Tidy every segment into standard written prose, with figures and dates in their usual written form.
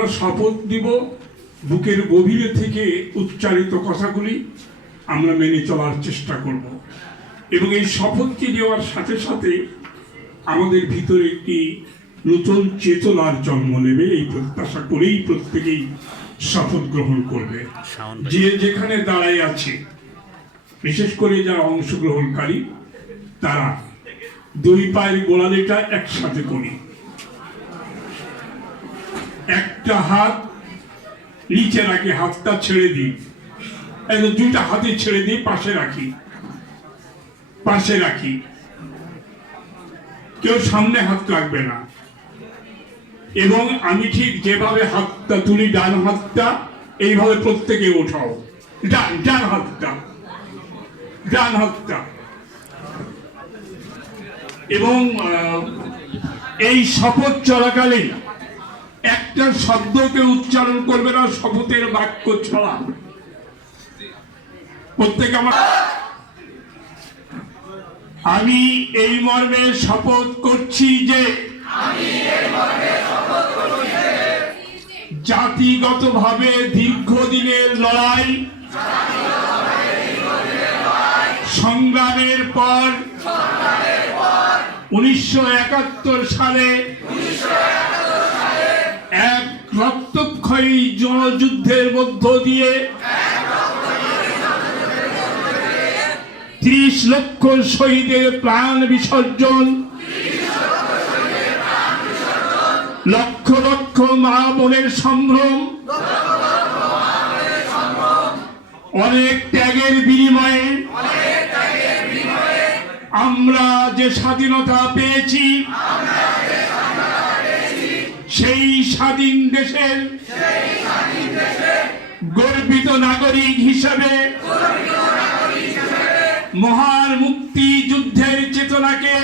আমরা শপথ দিব বুকের গভীরে থেকে উচ্চারিত কথাগুলি আমরা মেনে চলার চেষ্টা করব এবং এই শপথটি দেওয়ার সাথে সাথে আমাদের ভিতরে একটি নতুন চেতনার জন্ম নেবে। এই প্রত্যাশা করেই প্রত্যেকেই শপথ গ্রহণ করবে। যে যেখানে দাঁড়ায় আছে, বিশেষ করে যারা অংশগ্রহণকারী, তারা দুই পায়ের গোড়ালিটা একসাথে করি, একটা হাত নিচে রাখি, হাতটা ছেড়ে দিই, দুইটা হাতে ছেড়ে দিই, পাশে রাখি, কেউ সামনে হাত রাখবে না। এবং আমি ঠিক যেভাবে হাতটা তুলি, ডান হাতটা এইভাবে প্রত্যেকে ওঠাও, ডান হাতটা। এবং এই শপথ চলাকালীন একটা শব্দকে উচ্চারণ করবে না, শপথের বাক্য ছড়া প্রত্যেকে। আমি এই মর্মে শপথ করছি যে জাতিগতভাবে দীর্ঘদিনের লড়াই সংগ্রামের পর 1971 সালে এক রক্তক্ষয়ী জনযুদ্ধের মধ্য দিয়ে 30 লক্ষ শহীদের প্রাণ বিসর্জন, লক্ষ লক্ষ মা বোনের সম্ভ্রম, অনেক ত্যাগের বিনিময়ে আমরা যে স্বাধীনতা পেয়েছি, সেই স্বাধীন দেশের গর্বিত নাগরিক হিসেবে মহান মুক্তিযুদ্ধের চেতনাকে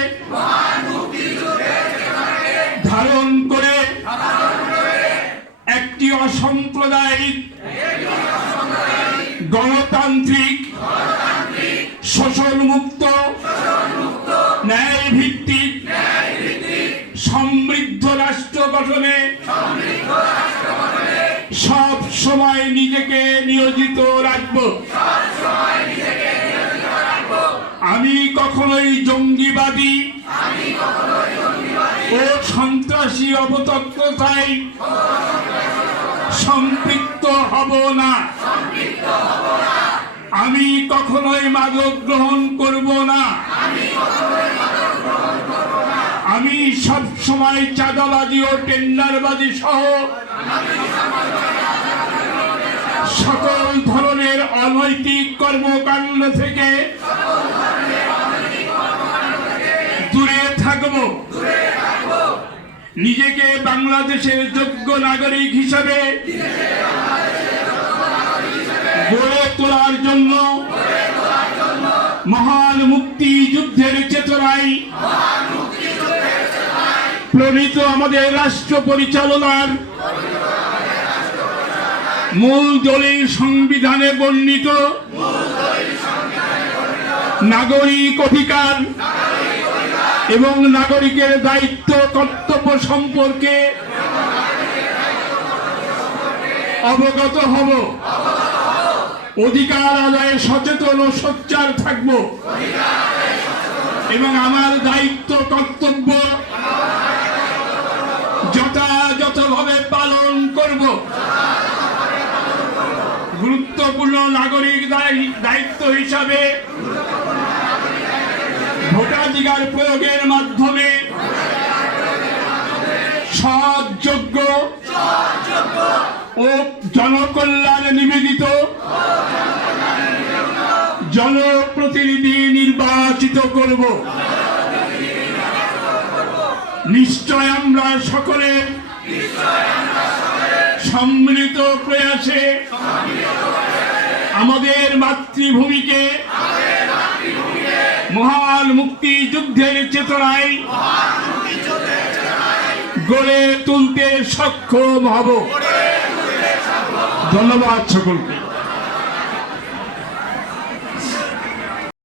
ধারণ করে একটি অসাম্প্রদায়িক গণতান্ত্রিক শোষণমুক্ত ন্যায় ভিত্তিক সমৃদ্ধ রাষ্ট্র গঠনে সব সময় নিজেকে নিয়োজিত রাখব। আমি কখনোই জঙ্গিবাদী ও সন্ত্রাসী অপতৎপরতায় সম্পৃক্ত হব না। আমি কখনোই মাদক গ্রহণ করব না। আমি সব সময় চাঁদাবাজি ও টেন্ডারবাজি সহ সকল ধরনের অনৈতিক কর্মকাণ্ড থেকে দূরে থাকব। নিজেকে বাংলাদেশের যোগ্য নাগরিক হিসেবে গড়ে তোলার জন্য মহান মুক্তিযুদ্ধের চেতনায় প্রণীত আমাদের রাষ্ট্র পরিচালনার মূল দলিল সংবিধানে বর্ণিত নাগরিক অধিকার এবং নাগরিকের দায়িত্ব কর্তব্য সম্পর্কে অবগত হব। অধিকার আদায়ে সচেতন ও সোচ্চার থাকব এবং আমার দায়িত্ব কর্তব্য যথাযথভাবে পালন করব। গুরুত্বপূর্ণ নাগরিক দায়িত্ব হিসাবে ভোটাধিকার প্রয়োগের মাধ্যমে সৎ, যোগ্য ও জনকল্যাণে নিবেদিত জনপ্রতিনিধি নির্বাচিত করব। নিশ্চয় আমরা সকলে সম্মিলিত প্রয়াসে আমাদের মাতৃভূমিকে মহান মুক্তিযুদ্ধের চেতনায় গড়ে তুলতে সক্ষম হব। ধন্যবাদ সকলকে।